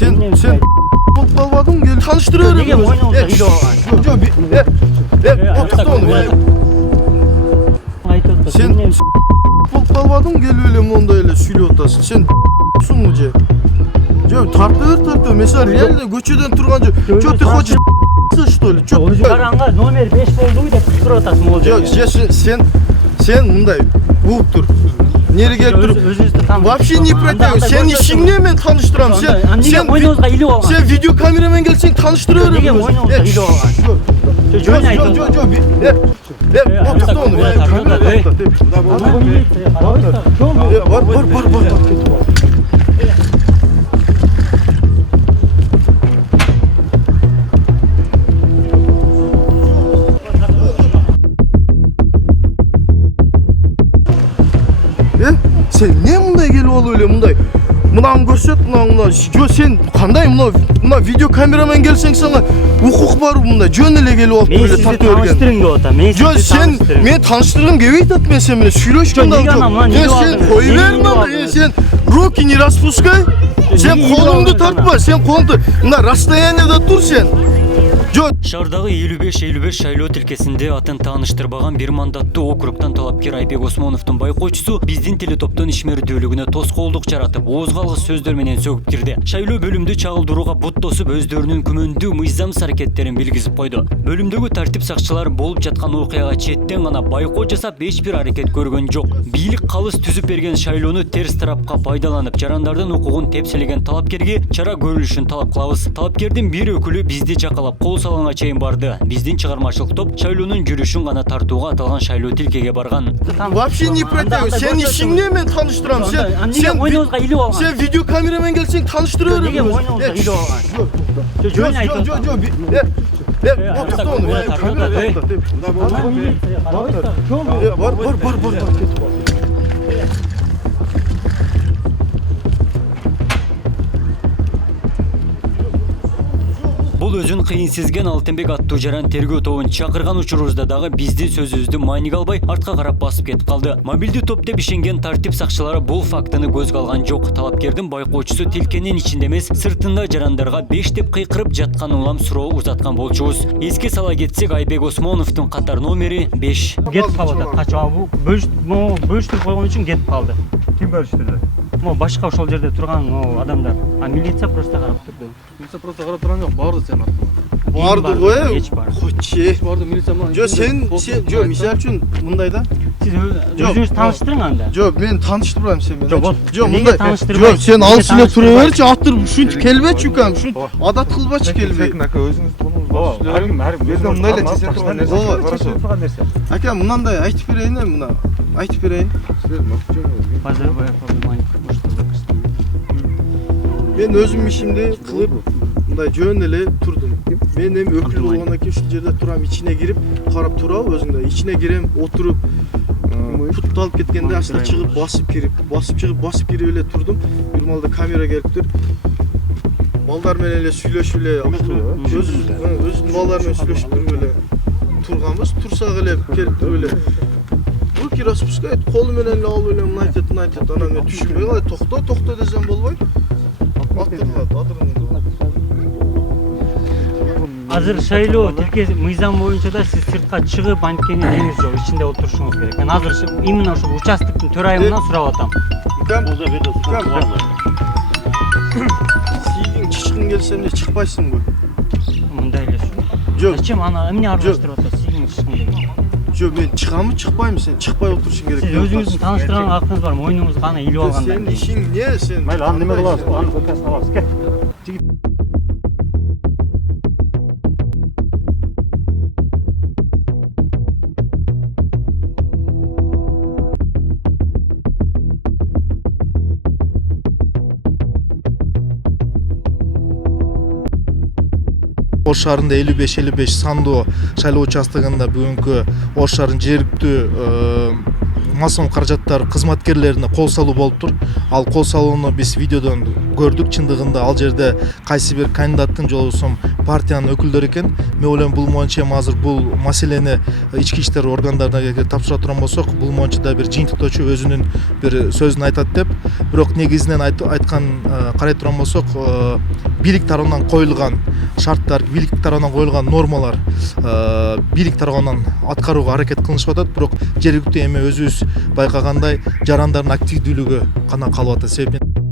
Sen болып қалбадың, келіп танıştırı öyle. Неге ойнауыңызға үйлі алған? Тоқта оны. Sen болып қалбадың, келіп еле мұнда еле сөйлеп отырсың. Сен сұң же. Тарты. Mesela реально көшеден тұрған же. Что ты хочешь что ли? Қараңға номер 5 болды деп күтіп отырсың ол жерде. Сен мындай буып тұр. Нері келіп тұр? Вообще не протягивай. Сен ішіңде мен таныстырам. Неге ойнауыңызға үйлі алған? Сен видеокамерамен келсең таныстыра берем. Неге ойнауыңызға үйлі алған? Тоқта оны. Бар. Sen ne мындай келіп алып еле мындай? Мынаны көрсет, мына. Жо сен қандай мына видеокамерамен келсең саңа құқық бар мындай. Жөн эле келіп алып еле тартып өрген. Жо сен мен таныштырғым келбейт ат мен сен менен сүйлөшкөндө. Сен қой бер, сен руки не распускай. Сен қолыңды тартпа, сен қолыңды мына расстоянияда тур сен. Шаардагы 55 шайлоо тилкесинде атын тааныштырбаган бир мандаттуу округтан талапкер Айбек Осмоновдун байкоочусу биздин телетоптун ишмердүүлүгүнө тоскоолдук жаратып, ооз калгыс сөздөр менен сөгүп кирди. Шайлоо бөлүмдү чагылдырууга бут тосуп, өздөрүнүн күмөндүү мыйзамсыз аракеттерин билгизип койду. Бөлүмдөгү тартип сакчылары болуп жаткан окуяга четтен гана байкоо жасап, эч бир аракет көргөн жок. Бийлик калыс түзүп берген шайлоону терс тарапка пайдаланып, жарандардын укугун тепселеген талапкерге чара көрүлүшүн талап кылабыз. Талапкердин бир өкүлү бизди жакалап кол салганга чейин барды. Биздин чыгармачылык топ шайлоонун жүрүшүн гана тартууга аталган шайлоо тилкеге барган. Вообще не протягивай. Сен ишиңде мен таныштырам. Сен ойнауыңызга үйлі алған? Сен видеокамерамен келсең таныштыра берем. Неге ойнауыңызга үйлі алған? Бар. Бул өзүн кыйын сезген Алтынбек аттуу жаран тергөө тобун чакырган учурубузда дагы биздин сөзүбүздү майниг албай артка карап басып кетип калды. Мобилдүү топто ишенген тартип сакчылары бул фактыны көзгө алган жок. Талапкердин байкоочусу тилкенин ичинде эмес, сыртында жарандарга 5 деп кыйкырып жаткан улам суроо узаткан болчубуз. Эске сала кетсек, Айбек Осмоновдун катар номери 5. Кетип калды. Качуу бөлүштүрүп койгон үчүн кетип калды. Ким бөлүштүрдү? Башка ошол жерде турган адамдар. А милиция просто карап турду. Милиция просто карап турган жок, барды сен артыңа. Барды ғой. Эч бар. Хоче. Барды милиция менен. Жо сен мисал үчүн мындай да. Сиз өзүңүз тааныштырың анда. Жок, мен тааныштырбайм сен менен. Жок, мындай. Жок, сен алыс эле тура берчи, аттыр ушинтип келбечи укам, ушинтип адат кылбачы келбей. Секин ака өзүңүз тургуңуз бар. Ар бир мындай эле чече турган нерсе. Ака, мынандай айтып берейин, мына айтып берейин. Мен өзүм ишимди кылып, мындай жөн эле турдум. Мен эми өкүл болгондон кийин ушул жерде турам, ичине кирип, карап турабы өзүңдө. Ичине кирем, отуруп, путты алып кеткенде аста чыгып, басып кирип эле турдум. Бир малда камера келиптир. Балдар менен эле сүйлөшүп эле, өзүнүн балдары менен сүйлөшүп туруп эле турганбыз. Турсак эле келип туруп эле руки распускает, колу менен эле алып эле мына айтат, анан мен түшүнбөй калай, токто десем болбойт. Азыр шайлоо тилкеси мыйзам боюнча да сиз сыртка чыгып анткени немиз жок, ичинде отурушуңуз керек. Мен азыр именно ошол участоктун төрайымынан сурап атам. Сийдиң чычкың келсе эмне чыкпайсыңбы? Мындай эле. Жок. Зачем аны эмне аралаштырып атасыз? Сийдиң чычкың деген. Жок, мен чыгамбы, чыкпаймбы, сен чыкпай отурушуң керек. Сиз өзүңүздүн тааныштырган акыңыз бар, мойнуңузга аны илип алгандай. Сен ишиң эмне, сен? Майли, аны неме кылабыз? Аны фотосун алабыз, кел. Ош шаарында 55 сандуу шайлоо участогунда бүгүнкү Ош шаарынын жергиликтүү массовдун каражаттары кызматкерлерине кол салуу болуптур. Ал кол салууну биз видеодон көрдүк. Чындыгында ал жерде кайсы бир кандидаттын же болбосо партиянын өкүлдөрү экен. Мен ойлойм бул моюнча азыр бул маселени ички иштер органдарына тапшыра турган болсок, бул моюнча да бир жыйынтыктоочу өзүнүн бир сөзүн айтат деп. Бирок негизинен айткан карай турган болсок, бийлик тарабынан коюлган шарттар, бийлик тарабынан коюлган нормалар бийлик тарабынан аткарууга аракет кылынышып атат. Бирок жергиликтүү эми өзүбүз байкагандай жарандардын активдүүлүгү гана калып атат. Себеби